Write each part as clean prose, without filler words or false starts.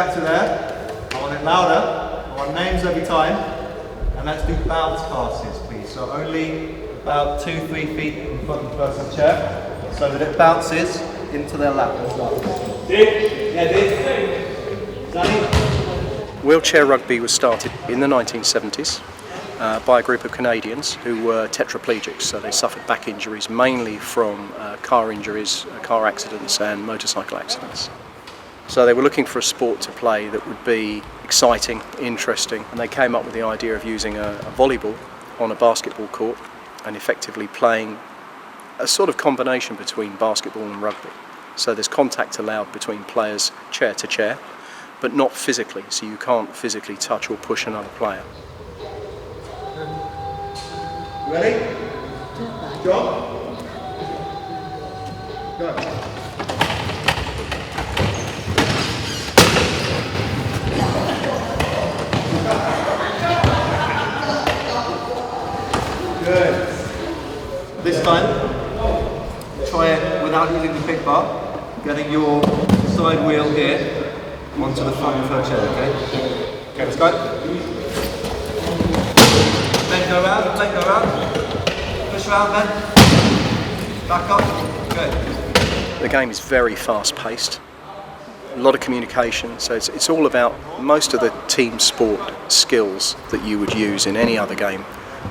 back to there. I want it louder. I want names every time. And let's do bounce passes, please. So only about 2-3 feet in front of the person's chair, so that it bounces into their lap as well. Dick? Yeah, Dick. Danny? Wheelchair rugby was started in the 1970s by a group of Canadians who were tetraplegics, so they suffered back injuries mainly from car injuries, car accidents and motorcycle accidents. So they were looking for a sport to play that would be exciting, interesting, and they came up with the idea of using a volleyball on a basketball court and effectively playing a sort of combination between basketball and rugby. So there's contact allowed between players chair to chair, but not physically, so you can't physically touch or push another player. Ready? John? Go. Good. This time, try it without using the pick bar, getting your side wheel here onto the front of her chair, okay? Okay, let's go. Then go around, then go around. Push around, then. Back up. Good. The game is very fast-paced, a lot of communication, so it's all about most of the team sport skills that you would use in any other game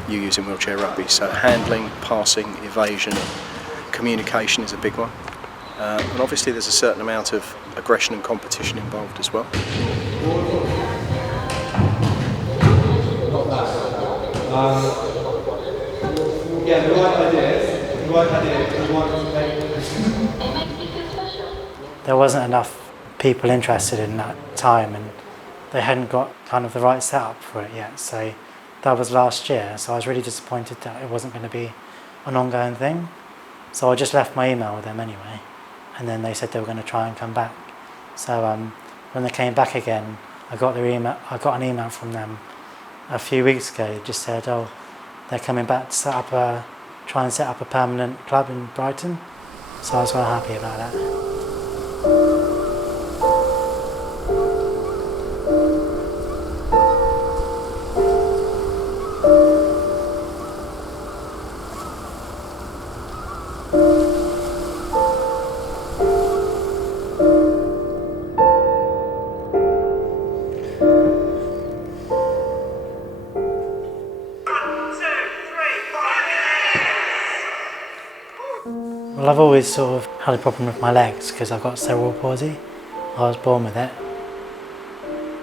you use in wheelchair rugby. So handling, passing, evasion, communication is a big one. And obviously there's a certain amount of aggression and competition involved as well. Yeah, the right idea. The right idea. There wasn't enough people interested in that time, and they hadn't got kind of the right setup for it yet. So that was last year, so I was really disappointed that it wasn't going to be an ongoing thing. So I just left my email with them anyway, and then they said they were going to try and come back. So when they came back again, I got an email from them a few weeks ago. It just said, oh, they're coming back to try and set up a permanent club in Brighton. So I was quite happy about that. Well, I've always sort of had a problem with my legs because I've got cerebral palsy. I was born with it.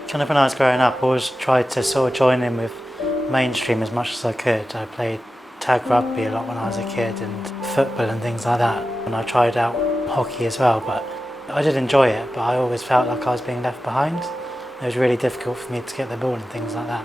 Kind of when I was growing up, I always tried to sort of join in with mainstream as much as I could. I played tag rugby a lot when I was a kid and football and things like that. And I tried out hockey as well, but I did enjoy it, but I always felt like I was being left behind. It was really difficult for me to get the ball and things like that.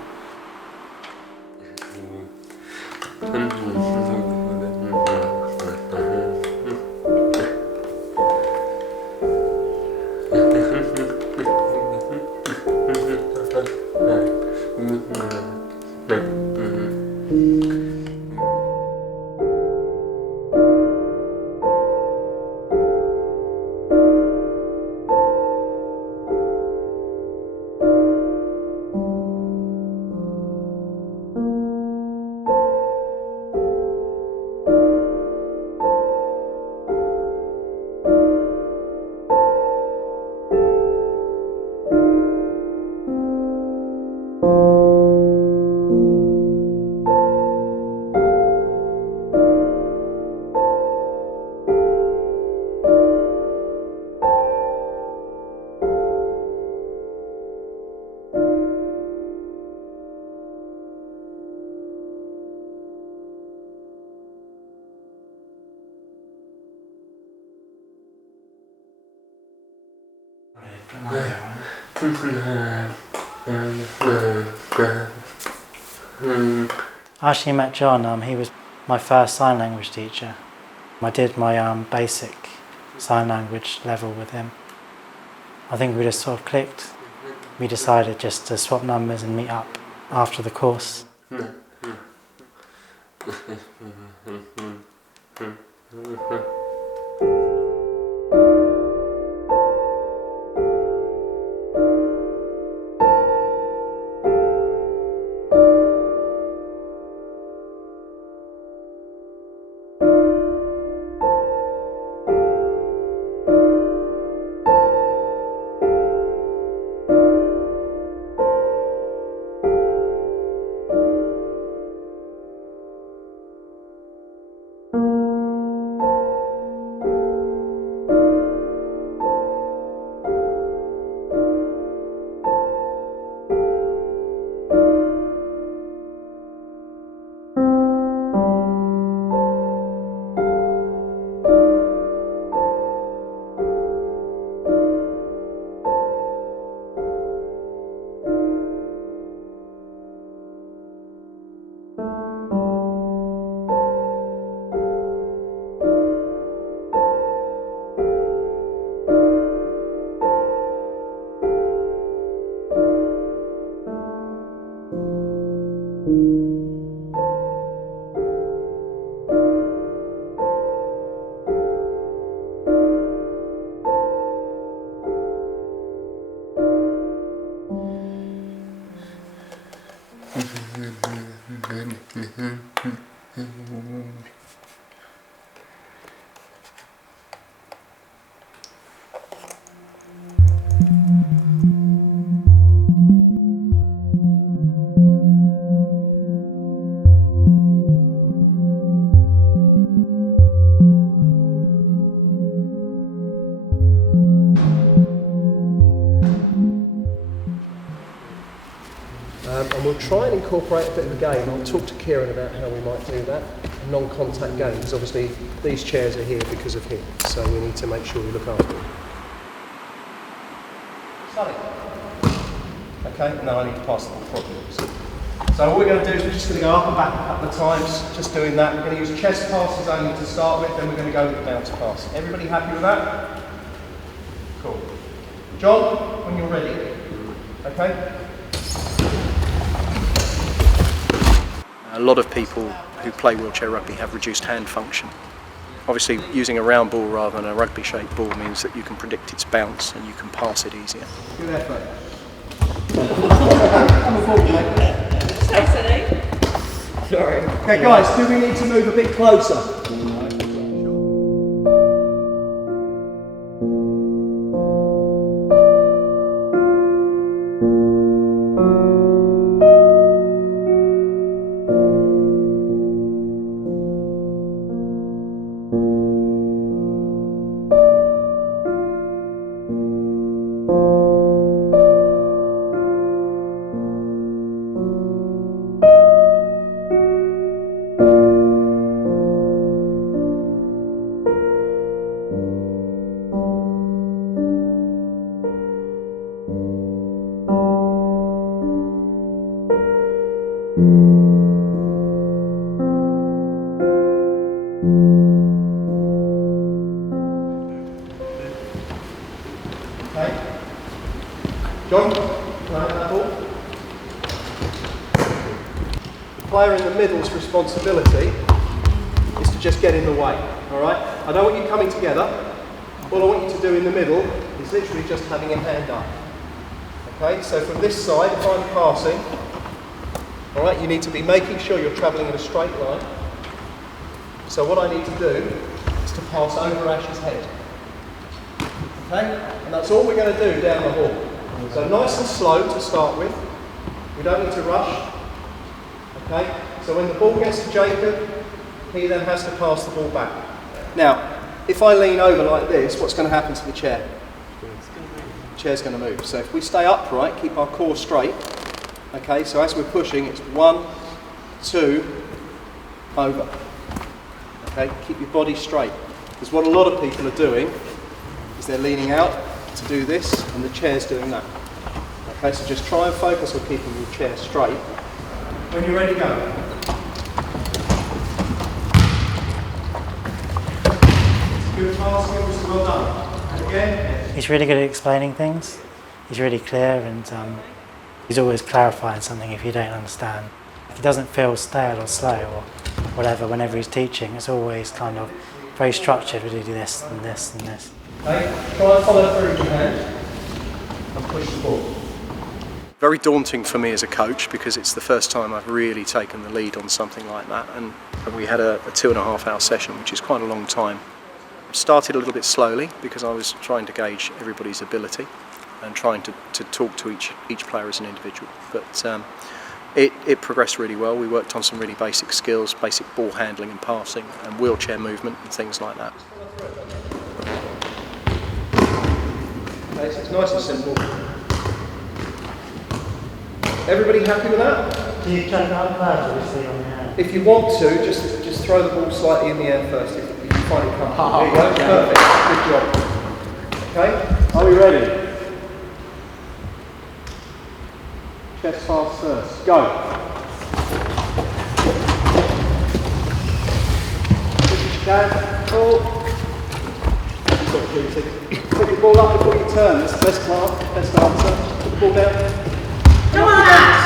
I actually met John. He was my first sign language teacher. I did my basic sign language level with him. I think we just sort of clicked. We decided just to swap numbers and meet up after the course. try and incorporate a bit of a game. I'll talk to Kieran about how we might do that. A non-contact game, because obviously these chairs are here because of him, so we need to make sure we look after him. Sully. Okay, and then I need to pass the ball properly. So what we're going to do is we're just going to go up and back a couple of times, just doing that. We're going to use chest passes only to start with, then we're going to go with the bounce pass. Everybody happy with that? Cool. John, when you're ready. Okay? A lot of people who play wheelchair rugby have reduced hand function. Obviously, using a round ball rather than a rugby-shaped ball means that you can predict its bounce and you can pass it easier. Good effort. Sorry. Okay, guys, do we need to move a bit closer? John, can I have that ball? The player in the middle's responsibility is to just get in the way, alright? I don't want you coming together. All I want you to do in the middle is literally just having a hand up. Okay, so from this side, if I'm passing, alright, you need to be making sure you're travelling in a straight line. So what I need to do is to pass over Ash's head. Okay, and that's all we're going to do down the hall. So nice and slow to start with. We don't need to rush. Okay, so when the ball gets to Jacob, he then has to pass the ball back. Now, if I lean over like this, what's going to happen to the chair? The chair's going to move. So if we stay upright, keep our core straight. Okay, so as we're pushing, it's 1, 2, over. Okay, keep your body straight. Because what a lot of people are doing is they're leaning out to do this, and the chair's doing that. Okay, so just try and focus on keeping your chair straight. When you're ready, go. Good pass, obviously well done. And again. He's really good at explaining things. He's really clear, and he's always clarifying something if you don't understand. If he doesn't feel stale or slow or whatever whenever he's teaching, it's always kind of very structured. We do this and this and this. Okay, try and follow through your hand and push the ball. Very daunting for me as a coach because it's the first time I've really taken the lead on something like that, and we had a 2.5 hour session, which is quite a long time. Started a little bit slowly because I was trying to gauge everybody's ability and trying to talk to each player as an individual, but it progressed really well. We worked on some really basic skills, basic ball handling and passing and wheelchair movement and things like that. Okay, so it's nice and simple. Everybody happy with that? Do you chuck it out first, or you see on the air? If you want to, just throw the ball slightly in the air first if you find it comfortable. There you go, okay. Perfect, good job. Okay, Are we ready? Chest pass first. Go. Down. Pull. Put your ball up before you turn. That's the best mark, best answer. Put the ball down. Come on, lads!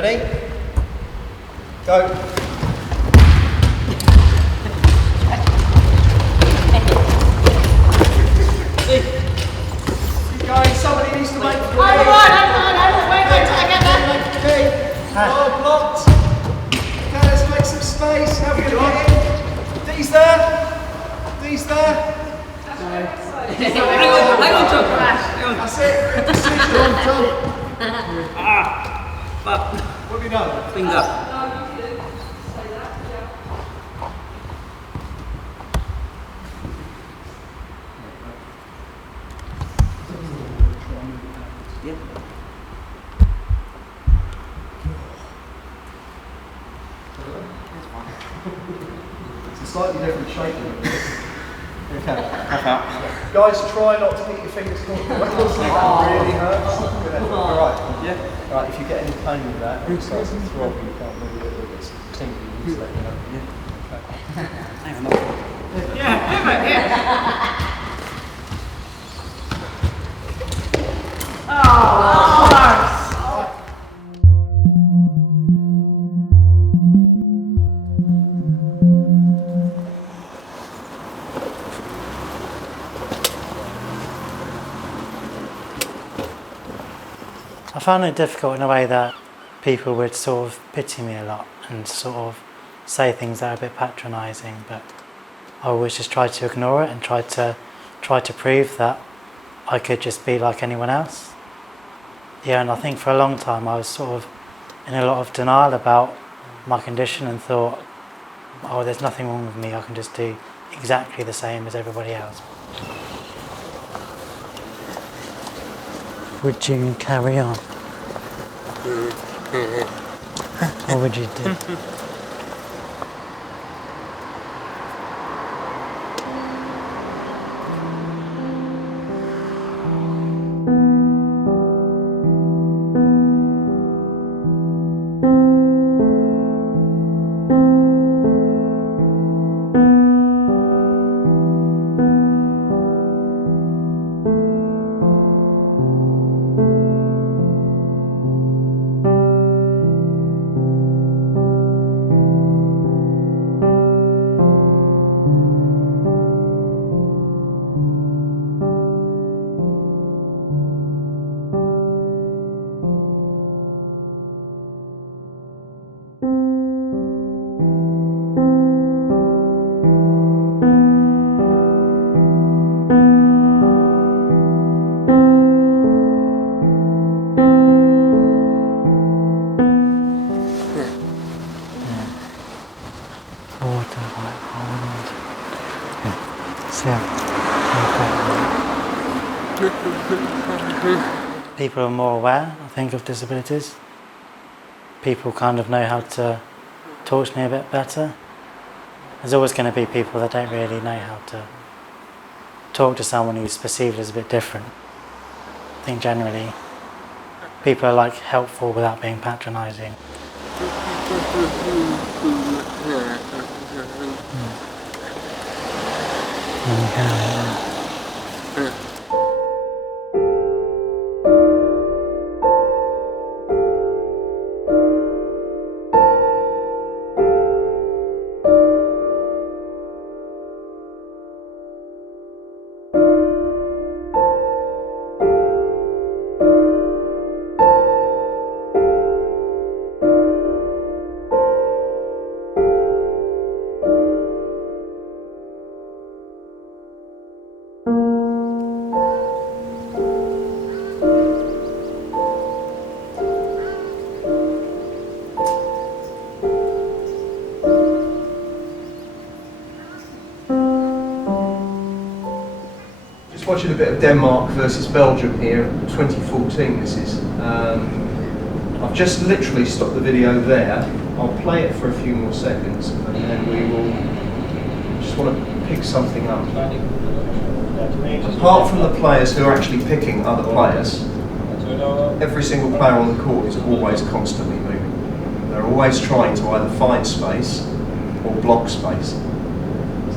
Ready? Go. Keep going, somebody needs to make the Hang on, wait, I get that. Oh, blocked. Okay, let's make some space. How are we going to get in? D's there. D's there. Hang on, Tom. That's it. Good decision. What have you done? Finger. It's a slightly different shape. Okay. Guys, try not to hit your fingers constantly. It really hurts. Alright. Yeah. Right, if you get any pain with that, and it starts to throb, you can't move it, or it's tingly, you just let me know. I found it difficult in a way that people would sort of pity me a lot and sort of say things that are a bit patronising, but I always just tried to ignore it and try to prove that I could just be like anyone else. Yeah, and I think for a long time I was sort of in a lot of denial about my condition and thought, oh, there's nothing wrong with me, I can just do exactly the same as everybody else. Would you carry on? What would you do? People are more aware, I think, of disabilities. People kind of know how to talk to me a bit better. There's always going to be people that don't really know how to talk to someone who's perceived as a bit different. I think generally people are like helpful without being patronising. Watching a bit of Denmark versus Belgium here, 2014 this is. I've just literally stopped the video there. I'll play it for a few more seconds and then we will just want to pick something up. Apart from the players who are actually picking other players, every single player on the court is always constantly moving. They're always trying to either find space or block space.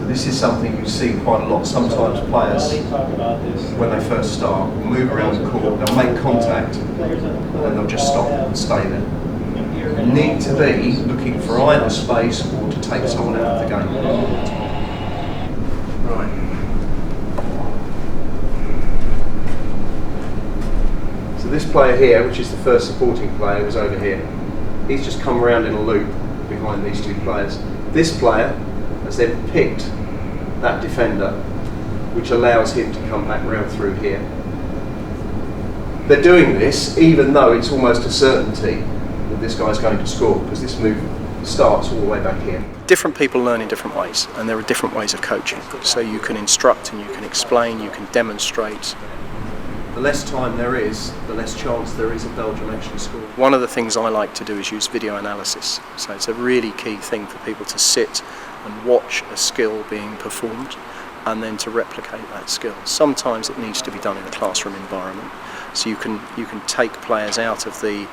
This is something you see quite a lot. Sometimes players, when they first start, will move around the court, they'll make contact, and then they'll just stop and stay there. need to be looking for either space or to take someone out of the game. Right. So this player here, which is the first supporting player, was over here. He's just come around in a loop behind these two players. This player has then picked that defender, which allows him to come back round through here. They're doing this even though it's almost a certainty that this guy's going to score, because this move starts all the way back here. Different people learn in different ways, and there are different ways of coaching. So you can instruct and you can explain, you can demonstrate. The less time there is, the less chance there is of Belgium actually scoring. One of the things I like to do is use video analysis. So it's a really key thing for people to sit and watch a skill being performed and then to replicate that skill. Sometimes it needs to be done in a classroom environment. So you can take players out of the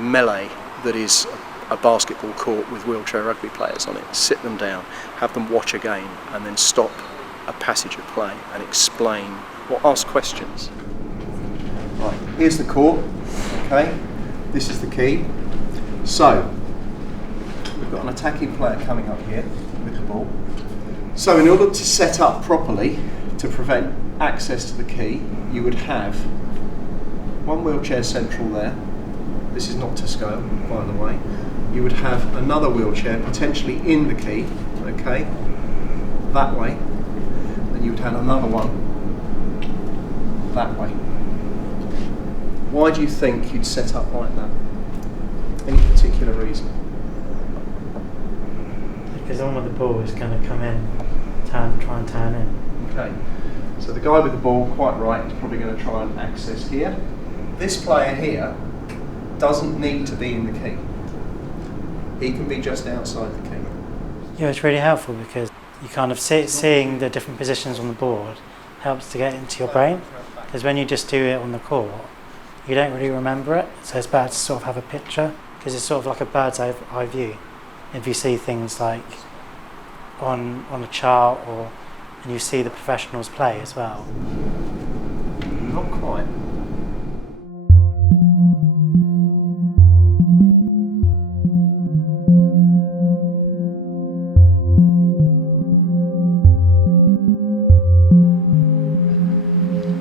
melee that is a basketball court with wheelchair rugby players on it, sit them down, have them watch a game and then stop a passage of play and explain or ask questions. Right, here's the court, okay, this is the key. So, we've got an attacking player coming up here with the ball. So in order to set up properly to prevent access to the key, you would have one wheelchair central there. This is not to scale, by the way. You would have another wheelchair potentially in the key, okay, that way. And you would have another one that way. Why do you think you'd set up like that? Any particular reason? Because on with the ball is going to come in, try and turn in. Okay, so the guy with the ball, quite right, is probably going to try and access here. This player here doesn't need to be in the key. He can be just outside the key. Yeah, it's really helpful because you kind of seeing the different positions on the board helps to get into your brain. Because when you just do it on the court, you don't really remember it. So it's better to sort of have a picture because it's sort of like a bird's eye view. If you see things like on a chart and you see the professionals play as well. Not quite.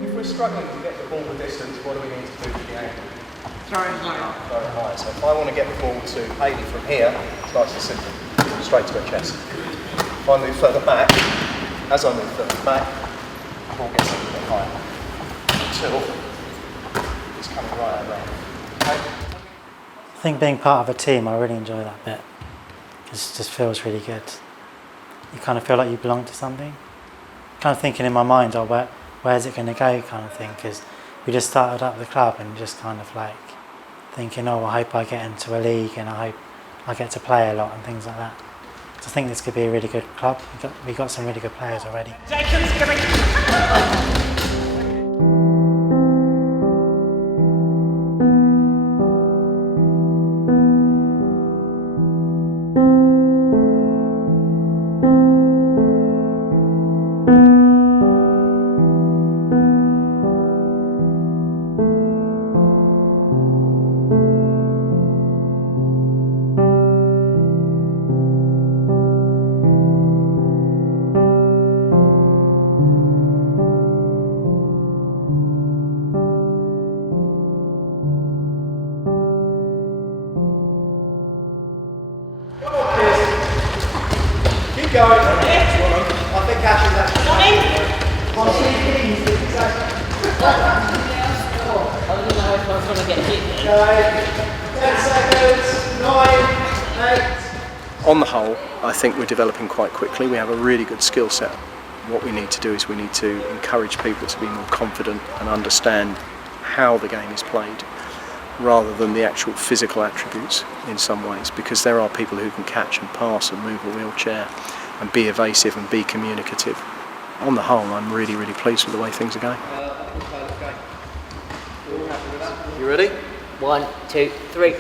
If we're struggling to get the ball the distance, what do we need to do for the angle? Throw it high. Throw it high. So if I want to get the ball to Hayley from here, it's nice and simple. Straight to her chest. If I move further back, as I move further back, the ball gets a little bit higher. Until it's coming right around. Okay? I think being part of a team, I really enjoy that bit because it just feels really good. You kind of feel like you belong to something. Kind of thinking in my mind, oh, where's it going to go kind of thing, because we just started up the club and just kind of like thinking, oh, I hope I get into a league and I hope I get to play a lot and things like that. So I think this could be a really good club. We got some really good players already. Jacob's giving. Keep going. I think Ash is actually. I don't know if I was going to get hit. 10 seconds, 9, 8. On the whole, I think we're developing quite quickly. We have a really good skill set. What we need to do is we need to encourage people to be more confident and understand how the game is played rather than the actual physical attributes in some ways, because there are people who can catch and pass and move a wheelchair and be evasive and be communicative. On the whole, I'm really, really pleased with the way things are going. You ready? 1, 2, 3.